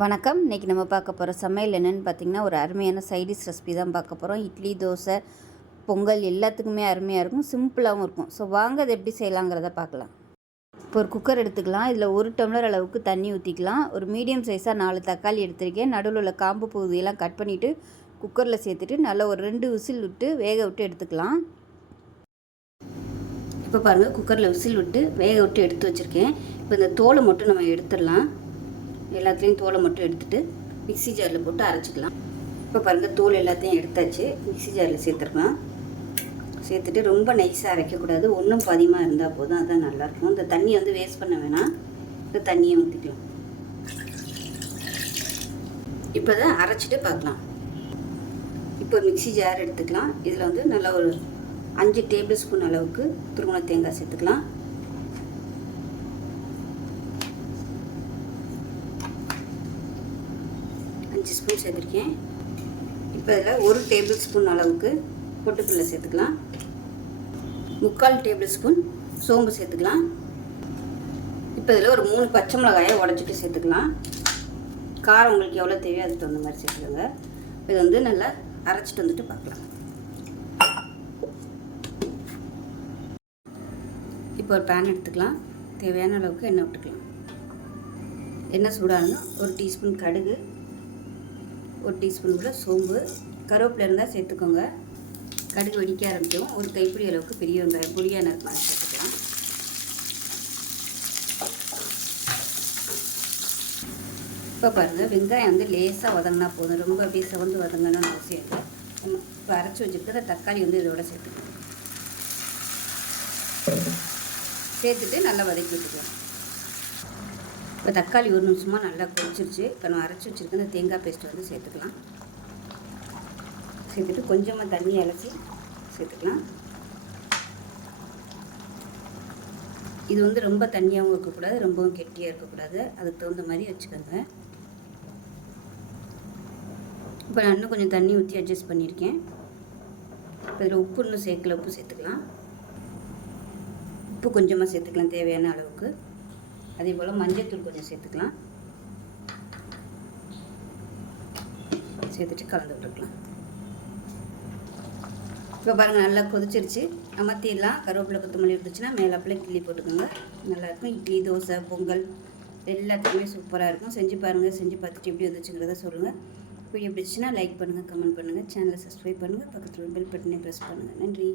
வணக்கம். இன்றைக்கி நம்ம பார்க்க போகிற சமையல் என்னென்னு பார்த்திங்கன்னா, ஒரு அருமையான சைடிஷ் ரெசிபி தான் பார்க்க போகிறோம். இட்லி, தோசை, பொங்கல் எல்லாத்துக்குமே அருமையாக இருக்கும், சிம்பிளாகவும் இருக்கும். ஸோ வாங்க அதை எப்படி செய்யலாங்கிறத பார்க்கலாம். இப்போ ஒரு குக்கர் எடுத்துக்கலாம். இதில் 1 டம்ளர் அளவுக்கு தண்ணி ஊற்றிக்கலாம். ஒரு மீடியம் சைஸாக 4 தக்காளி எடுத்திருக்கேன். நடுவில் உள்ள காம்பு பகுதியெல்லாம் கட் பண்ணிவிட்டு குக்கரில் சேர்த்துட்டு நல்லா ஒரு 2 விசில் விட்டு வேக விட்டு எடுத்துக்கலாம். இப்போ பாருங்கள், குக்கரில் விசில் விட்டு வேக விட்டு எடுத்து வச்சுருக்கேன். இப்போ இந்த தோலை மட்டும் நம்ம எடுத்துடலாம். எல்லாத்துலேயும் தோலை மட்டும் எடுத்துகிட்டு மிக்ஸி ஜாரில் போட்டு அரைச்சிக்கலாம். இப்போ பாருங்கள், தோல் எல்லாத்தையும் எடுத்தாச்சு. மிக்ஸி ஜாரில் சேர்த்துருக்கலாம். சேர்த்துட்டு ரொம்ப நைஸாக அரைக்கக்கூடாது, ஒன்றும் பாதியமாக இருந்தால் போதும், அதுதான் நல்லாயிருக்கும். இந்த தண்ணியை வந்து வேஸ்ட் பண்ண வேணாம். இந்த தண்ணியை ஊற்றிக்கலாம். இப்போ தான் அரைச்சிட்டு பார்க்கலாம். இப்போ மிக்ஸி ஜார் எடுத்துக்கலாம். இதில் வந்து நல்லா ஒரு 5 டேபிள் ஸ்பூன் அளவுக்கு துருவன தேங்காய் சேர்த்துக்கலாம். ஸ்பூன் சேர்த்துருக்கேன். இப்போ இதில் 1 டேபிள் ஸ்பூன் அளவுக்கு பொட்டுக்கடலை சேர்த்துக்கலாம். 3/4 டேபிள் ஸ்பூன் சோம்பு சேர்த்துக்கலாம். இப்போ இதில் ஒரு 3 பச்சை மிளகாயை உடச்சிட்டு சேர்த்துக்கலாம். காரம் உங்களுக்கு எவ்வளோ தேவையோ அதுக்கு தகுந்த மாதிரி சேர்த்துக்கோங்க. இது வந்து நல்லா அரைச்சிட்டு வந்துட்டு பார்க்கலாம். இப்போ ஒரு பேன் எடுத்துக்கலாம். தேவையான அளவுக்கு எண்ணெய் விட்டுக்கலாம். எண்ணெய் சூடாகணும். 1 டீஸ்பூன் கடுகு, 1 டீஸ்பூன் கூட சோம்பு, கருவேப்பிலை இருந்தால் சேர்த்துக்கோங்க. கடுகு வெடிக்க ஆரம்பிக்கும். ஒரு கைப்பிடி அளவுக்கு பெரிய வெங்காயம் பொடியாக நறுக்கி சேர்த்துக்கலாம். இப்போ பாருங்கள், வெங்காயம் வந்து லேசாக வதங்கினா போதும், ரொம்ப அப்படியே செவந்து வதங்கணும்னு அவசியம் இல்லை. நம்ம இப்போ அரைச்சி வச்சுருக்கிற தக்காளி வந்து இதோட சேர்த்துக்கலாம். சேர்த்துட்டு நல்லா வதக்கி விட்டுக்கலாம். இப்போ தக்காளி 1 நிமிஷமாக நல்லா கொதிச்சிருச்சு. இப்போ நம்ம அரைச்சி வச்சுருக்க இந்த தேங்காய் பேஸ்ட்டு வந்து சேர்த்துக்கலாம். சேர்த்துட்டு கொஞ்சமாக தண்ணி அலசி சேர்த்துக்கலாம். இது வந்து ரொம்ப தண்ணியாகவும் இருக்கக்கூடாது, ரொம்பவும் கெட்டியாக இருக்கக்கூடாது, அதுக்கு தகுந்த மாதிரி வச்சுக்கோங்க. இப்போ நான் இன்னும் கொஞ்சம் தண்ணி ஊற்றி அட்ஜஸ்ட் பண்ணியிருக்கேன். இப்போ இதில் உப்பு இன்னும் சேர்க்கல, உப்பு சேர்த்துக்கலாம். உப்பு கொஞ்சமாக சேர்த்துக்கலாம் தேவையான அளவுக்கு. அதே போல் மஞ்சள்தூள் கொஞ்சம் சேர்த்துக்கலாம். சேர்த்துட்டு கலந்து விட்டுக்கலாம். இப்போ பாருங்கள், நல்லா கொதிச்சிருச்சு. அமர்த்திடலாம். கருவேப்பிலை கொத்தமல்லி இருந்துச்சுன்னா மேலாப்பில் கிள்ளி போட்டுக்கோங்க. நல்லாயிருக்கும். இட்லி, தோசை, பொங்கல் எல்லாத்துக்குமே சூப்பராக இருக்கும். செஞ்சு பாருங்கள். செஞ்சு பார்த்துட்டு எப்படி வந்துச்சுங்கிறத சொல்லுங்கள். வீடியோ பிடிச்சின்னா லைக் பண்ணுங்கள், கமெண்ட் பண்ணுங்கள், சேனலை சப்ஸ்கிரைப் பண்ணுங்கள், பக்கத்தில் பெல் பட்டனை ப்ரெஸ் பண்ணுங்கள். நன்றி.